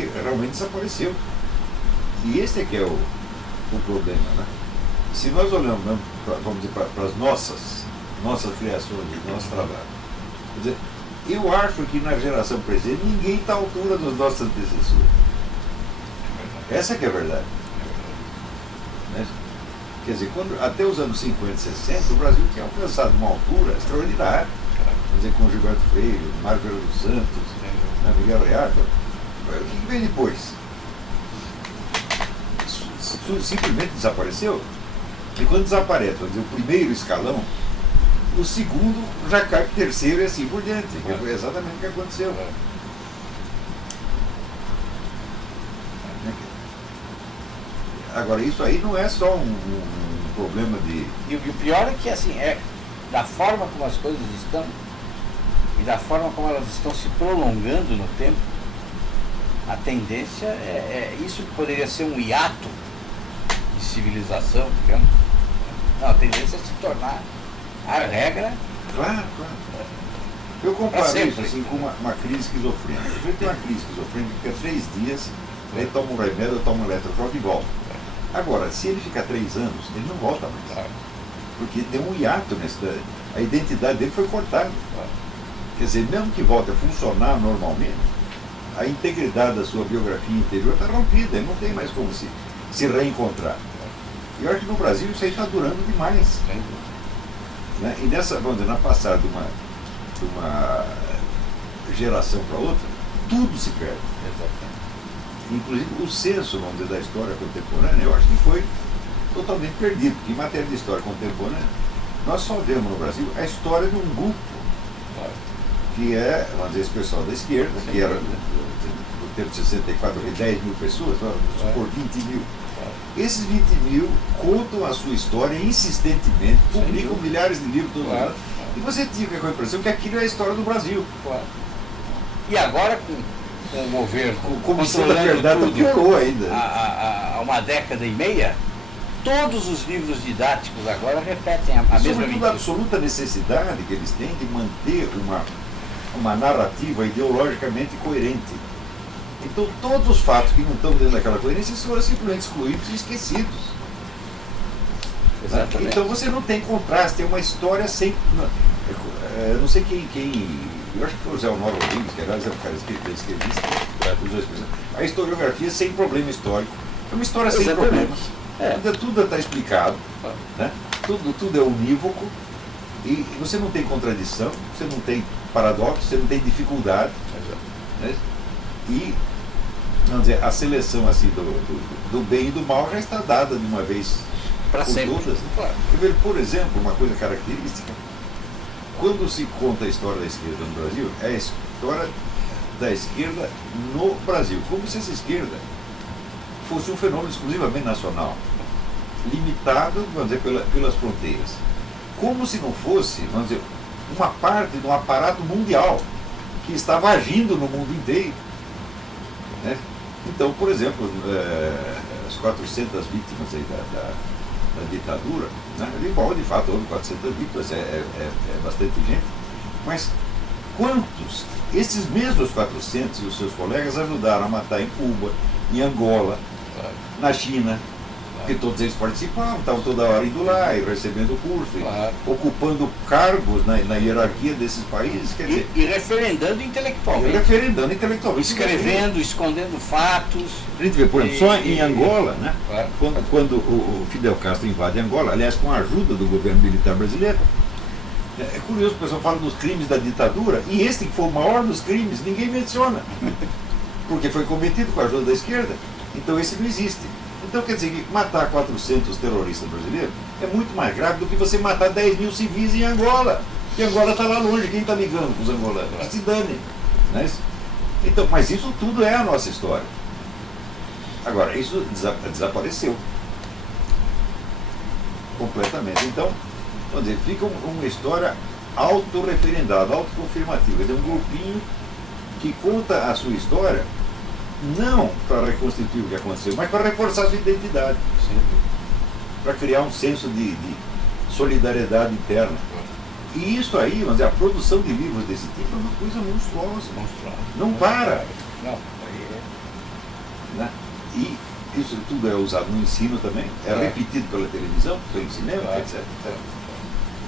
que realmente desapareceu. E esse é que é o problema, né? Se nós olhamos mesmo, vamos dizer, para as nossas criações, nosso trabalho, quer dizer, eu acho que na geração presente ninguém está à altura dos nossos antecessores. Essa que é a verdade. Né? Quer dizer, até os anos 50 e 60, o Brasil tinha alcançado uma altura extraordinária. Quer dizer, com Gilberto Freire, Mário Ferreira dos Santos, né, Miguel Reale. O que vem depois? Simplesmente desapareceu. E quando desaparece, vamos dizer, o primeiro escalão, o segundo já cai para o terceiro e assim por diante. Que foi exatamente o que aconteceu. Agora, isso aí não é só um problema de... E o pior é que, assim, da forma como as coisas estão e da forma como elas estão se prolongando no tempo, a tendência é isso que poderia ser um hiato de civilização, digamos. Não, a tendência é se tornar a regra. Claro. Eu comparo sempre isso assim, com uma crise esquizofrênica. A gente tem uma crise esquizofrênica, fica 3 dias, aí toma um remédio, toma um eletrochoque e volta. Agora, se ele ficar 3 anos, ele não volta mais. Porque deu um hiato a identidade dele foi cortada. Quer dizer, mesmo que volte a funcionar normalmente, a integridade da sua biografia interior está rompida, ele não tem mais como se reencontrar. E eu acho que no Brasil isso aí está durando demais. Né? E vamos dizer, na passada de uma geração para outra, tudo se perde. Exatamente. Inclusive o senso, vamos dizer, da história contemporânea, eu acho que foi totalmente perdido. Porque em matéria de história contemporânea, nós só vemos no Brasil a história de um grupo, que é, vamos dizer, esse pessoal da esquerda, que era, no tempo de 64, 10 mil pessoas, vamos supor 20 mil. Esses 20 mil contam a sua história insistentemente, publicam milhares de livros todos os anos. E você tinha com a impressão que aquilo é a história do Brasil. E agora, com o governo Comissão da Verdade piorou ainda. Há uma década e meia, todos os livros didáticos agora repetem a mesma Sobretudo mentira. a absoluta necessidade que eles têm de manter uma narrativa ideologicamente coerente. Então todos os fatos que não estão dentro daquela coerência foram simplesmente excluídos e esquecidos. Exatamente. Então você não tem contraste, é uma história sem... não sei quem eu acho que foi o Zé Honório Rodrigues, que aliás é um cara esquerdista, a historiografia sem problema histórico. É uma história sem problemas. Tudo está explicado, né? Tudo é unívoco, e você não tem contradição, você não tem paradoxo, você não tem dificuldade. Né? E, vamos dizer, a seleção assim, do bem e do mal já está dada de uma vez para sempre. Todas. Por exemplo, uma coisa característica, quando se conta a história da esquerda no Brasil, é a história da esquerda no Brasil, como se essa esquerda fosse um fenômeno exclusivamente nacional, limitado, vamos dizer, pelas fronteiras. Como se não fosse, vamos dizer, uma parte de um aparato mundial que estava agindo no mundo inteiro. Né? Então, por exemplo, as 400 vítimas aí da ditadura, né? Bom, de fato houve 400 vítimas, é bastante gente, mas quantos, esses mesmos 400 e os seus colegas ajudaram a matar em Cuba, em Angola, na China, porque todos eles participavam, estavam toda hora indo lá e recebendo curso, ocupando cargos na hierarquia desses países, quer dizer... E referendando intelectualmente. Escrevendo, escondendo fatos. A gente vê, por exemplo, só em Angola, né? Quando o Fidel Castro invade Angola, aliás, com a ajuda do governo militar brasileiro, é curioso, o pessoal fala dos crimes da ditadura, e esse que foi o maior dos crimes, ninguém menciona, porque foi cometido com a ajuda da esquerda, então esse não existe. Então quer dizer que matar 400 terroristas brasileiros é muito mais grave do que você matar 10 mil civis em Angola, porque Angola está lá longe, quem está ligando com os angolanos? Que se dane. Né? Então, mas isso tudo é a nossa história. Agora, isso desapareceu completamente. Então, vamos dizer, fica uma história autorreferendada, autoconfirmativa. Quer dizer, um grupinho que conta a sua história não para reconstituir o que aconteceu, mas para reforçar a sua identidade, para criar um senso de solidariedade interna. E isso aí, vamos dizer, a produção de livros desse tipo é uma coisa monstruosa. Não para. né? E isso tudo é usado no ensino também, é repetido pela televisão, pelo cinema, etc.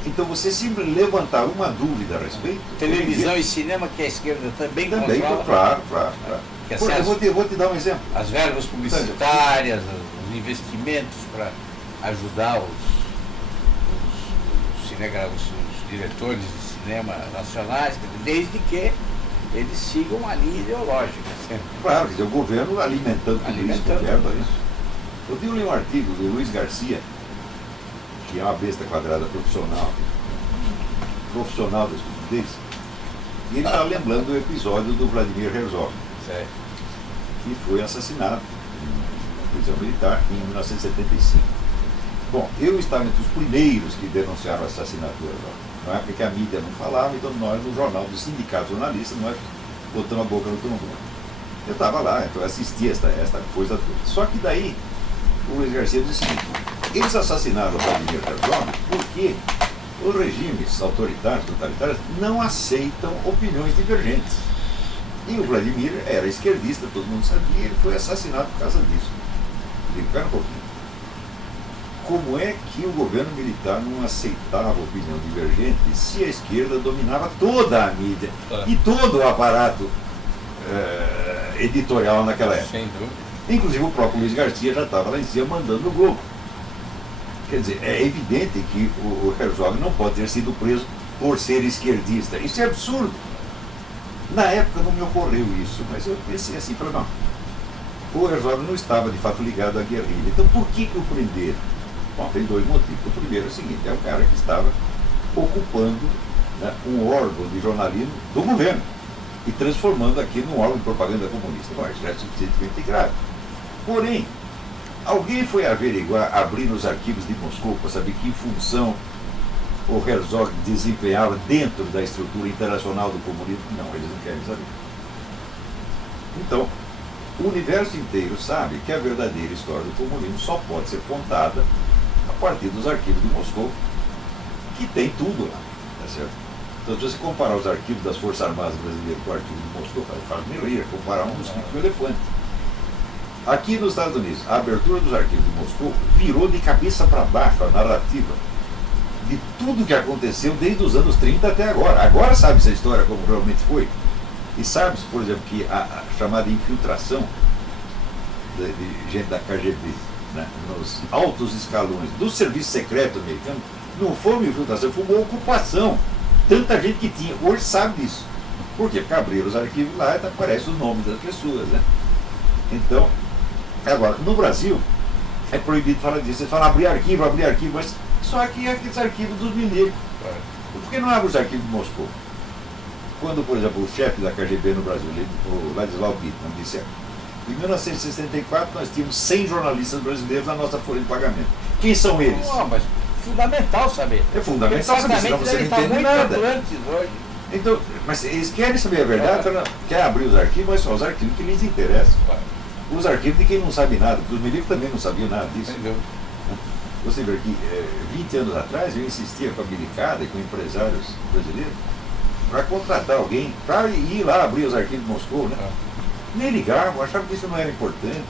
Então você sempre levantar uma dúvida a respeito. Televisão e cinema que a esquerda também controla. Claro. Eu vou te dar um exemplo. As verbas publicitárias, os investimentos para ajudar os diretores de cinema nacionais, desde que eles sigam a linha ideológica. Sempre. Claro, quer dizer, o governo alimentando isso. Eu li um artigo do Luiz Garcia, que é uma besta quadrada profissional da estupidez, e ele está lembrando o episódio do Vladimir Herzog, que foi assassinado na prisão militar em 1975. Bom, eu estava entre os primeiros que denunciaram o assassinato do Herzog. Na época que a mídia não falava, então nós, no jornal do sindicato jornalista, nós botamos a boca no trombone. Eu estava lá, então eu assistia esta coisa toda. Só que daí, o Luiz Garcia disse o seguinte: eles assassinaram o Vladimir Herzog porque os regimes autoritários, totalitários, não aceitam opiniões divergentes. E o Vladimir era esquerdista, todo mundo sabia, ele foi assassinado por causa disso. Eu digo, espera um pouquinho. Como é que o governo militar não aceitava opinião divergente se a esquerda dominava toda a mídia e todo o aparato editorial naquela época? Sem dúvida. Inclusive o próprio Luiz Garcia já estava lá em cima mandando no Globo. Quer dizer, é evidente que o Herzog não pode ter sido preso por ser esquerdista. Isso é absurdo. Na época não me ocorreu isso, mas eu pensei assim, falei, não, o Herzog não estava de fato ligado à guerrilha. Então por que o prenderam? Bom, tem dois motivos. O primeiro é o seguinte: é um cara que estava ocupando, né, um órgão de jornalismo do governo e transformando aqui num órgão de propaganda comunista. Bom, isso já é suficientemente grave. Porém, alguém foi averiguar, abrir nos arquivos de Moscou para saber que função o Herzog desempenhava dentro da estrutura internacional do comunismo? Não, eles não querem saber. Então, o universo inteiro sabe que a verdadeira história do comunismo só pode ser contada a partir dos arquivos de Moscou, que tem tudo lá, tá certo? Então, se você comparar os arquivos das Forças Armadas Brasileiras com o arquivo de Moscou, faz-me rir, comparar um mosquito com um elefante. Aqui nos Estados Unidos, a abertura dos arquivos de Moscou virou de cabeça para baixo a narrativa de tudo que aconteceu desde os anos 30 até agora. Agora sabe-se a história como realmente foi. E sabe-se, por exemplo, que a chamada infiltração de gente da KGB, né, nos altos escalões do serviço secreto americano não foi uma infiltração, foi uma ocupação. Tanta gente que tinha, hoje sabe disso. Por quê? Porque abriram os arquivos lá e aparecem os nomes das pessoas, né? Então, agora, no Brasil, é proibido falar disso. Você fala abrir arquivo, mas só aqui é aqueles arquivos dos milicos. Por que não abre os arquivos de Moscou? Quando, por exemplo, o chefe da KGB no Brasil, o Ladislau Bittman, disse: em 1964 nós tínhamos 100 jornalistas brasileiros na nossa folha de pagamento. Quem são eles? Mas fundamental saber. É fundamental saber, senão você não entende nada. Então, mas eles querem saber a verdade, quer abrir os arquivos, mas só os arquivos que lhes interessam. Os arquivos de quem não sabe nada, porque os milicos também não sabiam nada disso. Você vê que 20 anos atrás eu insistia com a milicada e com empresários brasileiros para contratar alguém, para ir lá abrir os arquivos de Moscou, né? Nem ligavam, achavam que isso não era importante.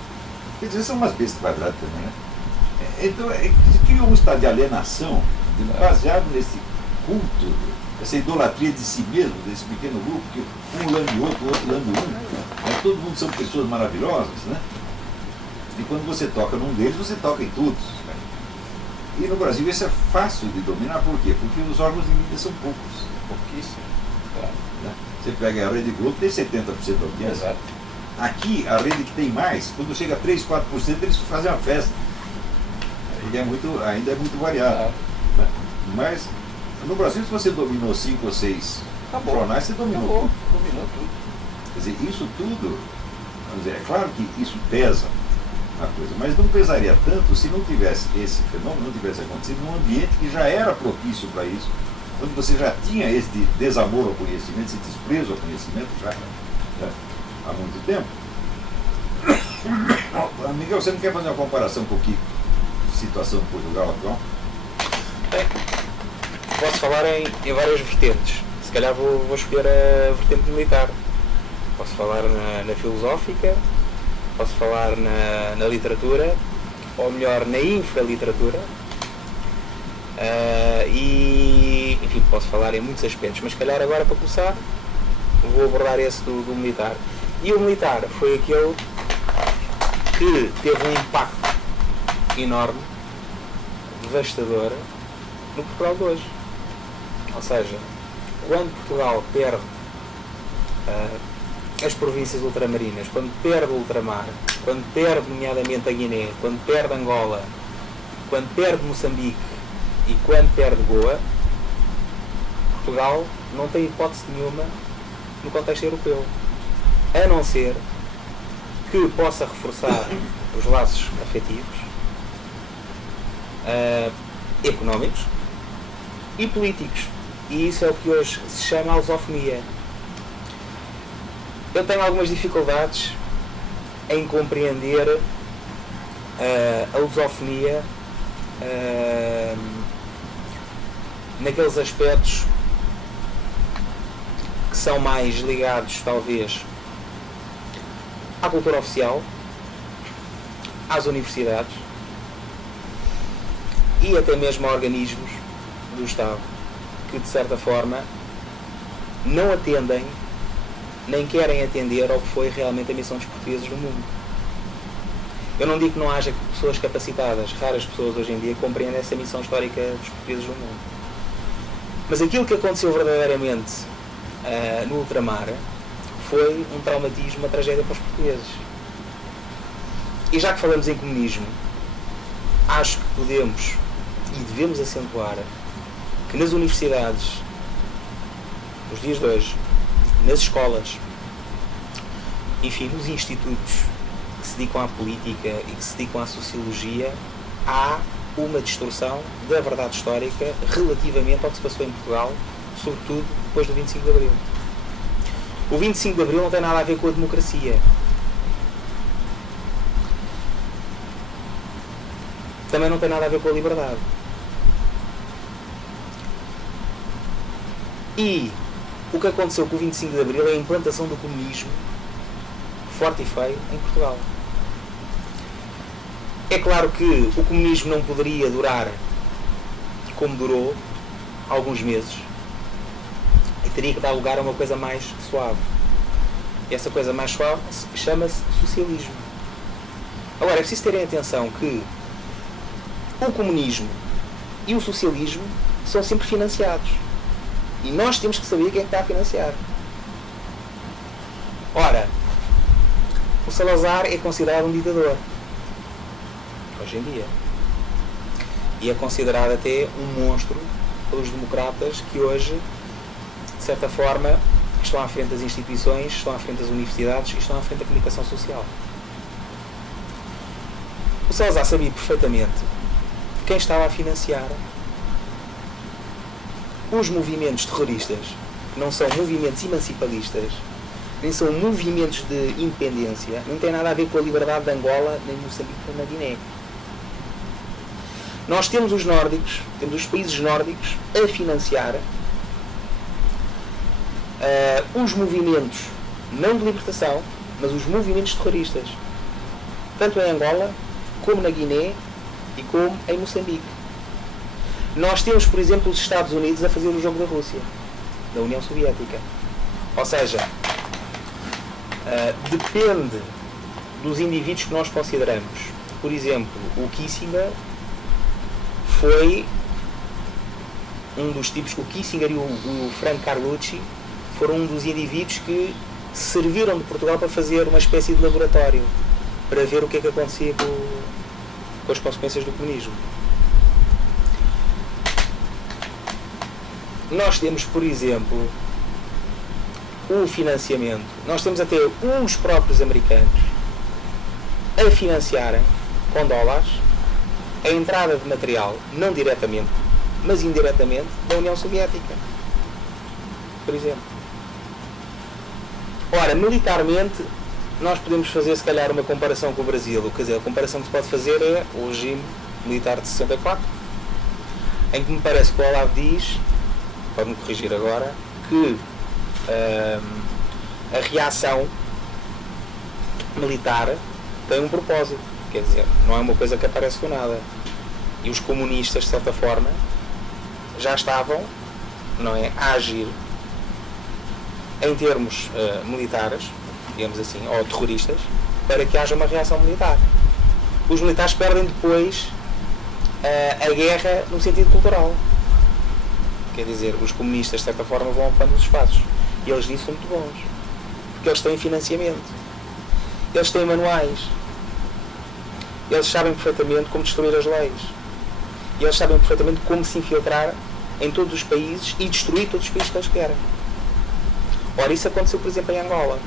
Quer dizer, são umas bestas quadradas também, né? Então, criou um estado de alienação baseado nesse culto, essa idolatria de si mesmo, desse pequeno grupo, que um lambe outro, o outro lambe um. Né? Todo mundo são pessoas maravilhosas, né? E quando você toca num deles, você toca em todos. Né? E no Brasil isso é fácil de dominar, por quê? Porque os órgãos de mídia são poucos. Pouquíssimo. Claro. Né? Você pega a Rede Globo, tem 70% da audiência. Exato. Aqui, a rede que tem mais, quando chega a 3, 4%, eles fazem uma festa. Ele ainda é muito variado. Né? Mas, no Brasil, se você dominou 5 ou 6 jornais, você dominou tudo. Dominou tudo. Quer dizer, isso tudo, vamos dizer, é claro que isso pesa na coisa, mas não pesaria tanto se não tivesse esse fenômeno, não tivesse acontecido num ambiente que já era propício para isso, quando você já tinha esse desamor ao conhecimento, esse desprezo ao conhecimento já, né, há muito tempo. Miguel, você não quer fazer uma comparação com que situação de Portugal atual? Posso falar em várias vertentes. Se calhar vou escolher a vertente militar. Posso falar na filosófica, posso falar na literatura, ou melhor, na infraliteratura, e enfim, posso falar em muitos aspectos, mas se calhar agora para começar vou abordar esse do militar. E o militar foi aquele que teve um impacto enorme, devastador, no Portugal de hoje. Ou seja, quando Portugal perde as províncias ultramarinas, quando perde o ultramar, quando perde nomeadamente a Guiné, quando perde Angola, quando perde Moçambique e quando perde Goa, Portugal não tem hipótese nenhuma no contexto europeu, a não ser que possa reforçar os laços afetivos, económicos e políticos. E isso é o que hoje se chama a lusofonia. Eu tenho algumas dificuldades em compreender a lusofonia naqueles aspectos que são mais ligados, talvez, à cultura oficial, às universidades e até mesmo a organismos do Estado que, de certa forma, não atendem nem querem atender ao que foi realmente a missão dos portugueses no mundo. Eu não digo que não haja pessoas capacitadas, raras pessoas hoje em dia compreendem essa missão histórica dos portugueses no mundo. Mas aquilo que aconteceu verdadeiramente no ultramar foi um traumatismo, uma tragédia para os portugueses. E já que falamos em comunismo, acho que podemos e devemos acentuar que nas universidades, nos dias de hoje, nas escolas, enfim, nos institutos que se dedicam à política e que se dedicam à sociologia, há uma distorção da verdade histórica relativamente ao que se passou em Portugal, sobretudo depois do 25 de Abril. O 25 de Abril não tem nada a ver com a democracia. Também não tem nada a ver com a liberdade. E o que aconteceu com o 25 de Abril é a implantação do comunismo forte e feio em Portugal. É claro que o comunismo não poderia durar como durou, alguns meses, e teria que dar lugar a uma coisa mais suave. E essa coisa mais suave chama-se socialismo. Agora, é preciso terem atenção que o comunismo e o socialismo são sempre financiados. E nós temos que saber quem é que está a financiar. Ora, o Salazar é considerado um ditador hoje em dia. E é considerado até um monstro pelos democratas que hoje, de certa forma, estão à frente das instituições, estão à frente das universidades e estão à frente da comunicação social. O Salazar sabia perfeitamente quem estava a financiar os movimentos terroristas, que não são movimentos emancipalistas, nem são movimentos de independência, não tem nada a ver com a liberdade de Angola, nem Moçambique, nem na Guiné. Nós temos os nórdicos, temos os países nórdicos a financiar os movimentos, não de libertação, mas os movimentos terroristas, tanto em Angola, como na Guiné e como em Moçambique. Nós temos, por exemplo, os Estados Unidos a fazer o jogo da Rússia, da União Soviética. Ou seja, depende dos indivíduos que nós consideramos. Por exemplo, o Kissinger foi um dos tipos que o Kissinger e o Franco Carlucci foram um dos indivíduos que serviram de Portugal para fazer uma espécie de laboratório para ver o que é que acontecia com as consequências do comunismo. Nós temos, por exemplo, o financiamento. Nós temos até os próprios americanos a financiarem com dólares a entrada de material, não diretamente, mas indiretamente, da União Soviética, por exemplo. Ora, militarmente, nós podemos fazer, se calhar, uma comparação com o Brasil. Quer dizer, a comparação que se pode fazer é o regime militar de 64, em que me parece que o Olavo diz, pode-me corrigir agora, que a reação militar tem um propósito, quer dizer, não é uma coisa que aparece do nada. E os comunistas, de certa forma, já estavam, não é, a agir em termos militares, digamos assim, ou terroristas, para que haja uma reação militar. Os militares perdem depois a guerra no sentido cultural. Quer dizer, os comunistas, de certa forma, vão ocupando os espaços. E eles nisso são muito bons. Porque eles têm financiamento. Eles têm manuais. Eles sabem perfeitamente como destruir as leis. E eles sabem perfeitamente como se infiltrar em todos os países e destruir todos os países que eles querem. Ora, isso aconteceu, por exemplo, em Angola.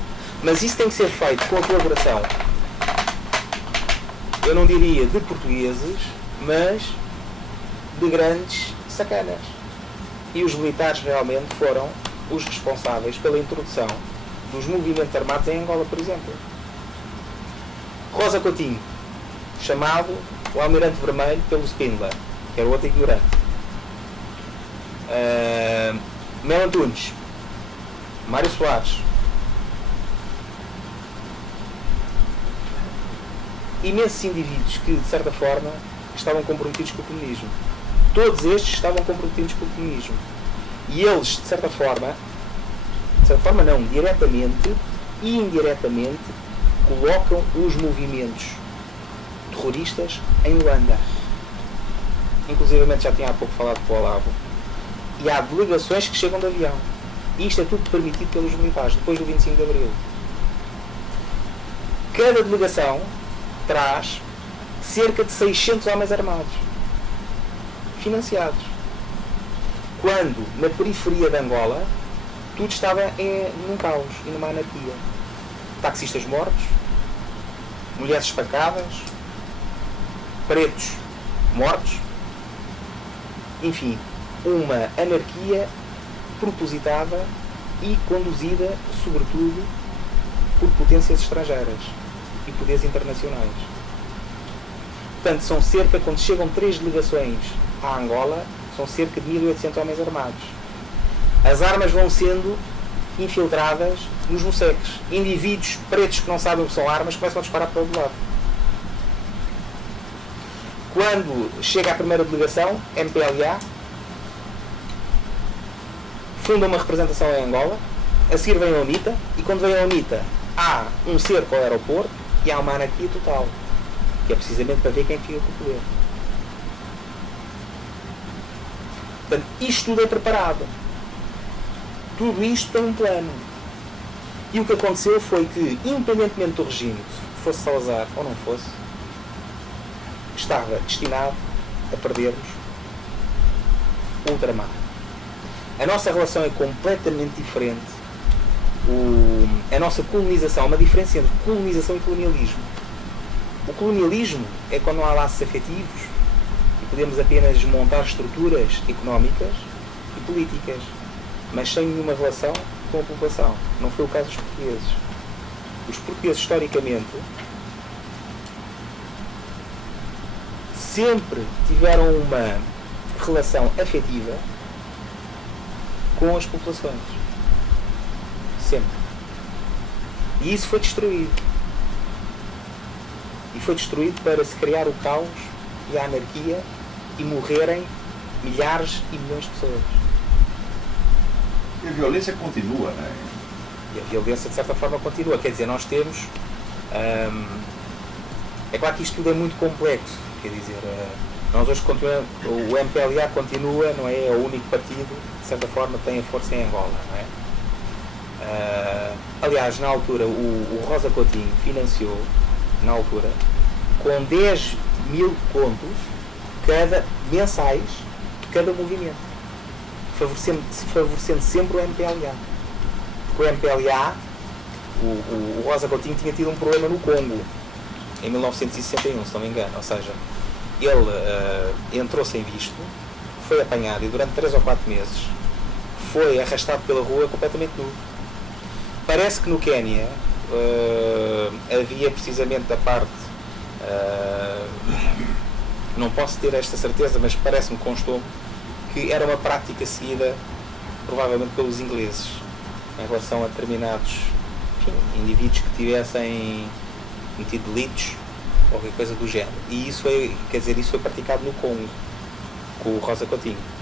Mas isso tem que ser feito com a colaboração, eu não diria de portugueses, mas de grandes sacanas. E os militares realmente foram os responsáveis pela introdução dos movimentos armados em Angola, por exemplo. Rosa Coutinho, chamado o Almirante Vermelho pelo Spindler, que era o outro ignorante. Mel Antunes, Mário Soares, imensos indivíduos que, de certa forma, estavam comprometidos com o comunismo. Todos estes estavam comprometidos com o comunismo. E eles, de certa forma não, diretamente e indiretamente, colocam os movimentos terroristas em Luanda. Inclusive, já tinha há pouco falado com o Olavo. E há delegações que chegam de avião. E isto é tudo permitido pelos militares, depois do 25 de Abril. Cada delegação traz cerca de 600 homens armados, financiados. Quando, na periferia de Angola, tudo estava num caos e numa anarquia. Taxistas mortos, mulheres espancadas, pretos mortos, enfim, uma anarquia propositada e conduzida, sobretudo, por potências estrangeiras e poderes internacionais. Portanto, são cerca, quando chegam 3 delegações à Angola, são cerca de 1.800 homens armados. As armas vão sendo infiltradas nos moceques. Indivíduos pretos que não sabem o que são armas começam a disparar para o outro lado. Quando chega a primeira delegação, MPLA, funda uma representação em Angola, a seguir vem a UNITA, e quando vem a UNITA há um cerco ao aeroporto e há uma anarquia total, que é precisamente para ver quem fica com o poder. Portanto, isto tudo é preparado. Tudo isto tem um plano. E o que aconteceu foi que, independentemente do regime, se fosse Salazar ou não fosse, estava destinado a perdermos o ultramar. A nossa relação é completamente diferente. A nossa colonização, há uma diferença entre colonização e colonialismo. O colonialismo é quando não há laços afetivos e podemos apenas montar estruturas económicas e políticas, mas sem nenhuma relação com a população. Não foi o caso dos portugueses. Os portugueses, historicamente, sempre tiveram uma relação afetiva com as populações. Sempre. E isso foi destruído. E foi destruído para se criar o caos e a anarquia e morrerem milhares e milhões de pessoas. E a violência continua, né? E a violência, de certa forma, continua. Quer dizer, nós temos... é claro que isto tudo é muito complexo. Quer dizer, nós hoje continuamos... O MPLA continua, não é? É o único partido que, de certa forma, tem a força em Angola, não é? Aliás, na altura, o Rosa Coutinho financiou, na altura, com 10 mil contos mensais de cada movimento, favorecendo sempre o MPLA. Porque o MPLA, o Rosa Coutinho tinha tido um problema no Congo, em 1961, se não me engano. Ou seja, ele entrou sem visto, foi apanhado e durante 3 ou 4 meses foi arrastado pela rua completamente nu. Parece que no Quénia havia precisamente da parte, não posso ter esta certeza, mas parece-me, constou-me, que era uma prática seguida provavelmente pelos ingleses em relação a determinados indivíduos que tivessem cometido delitos, qualquer coisa do género. E isso foi, quer dizer, isso foi praticado no Congo, com o Rosa Coutinho, em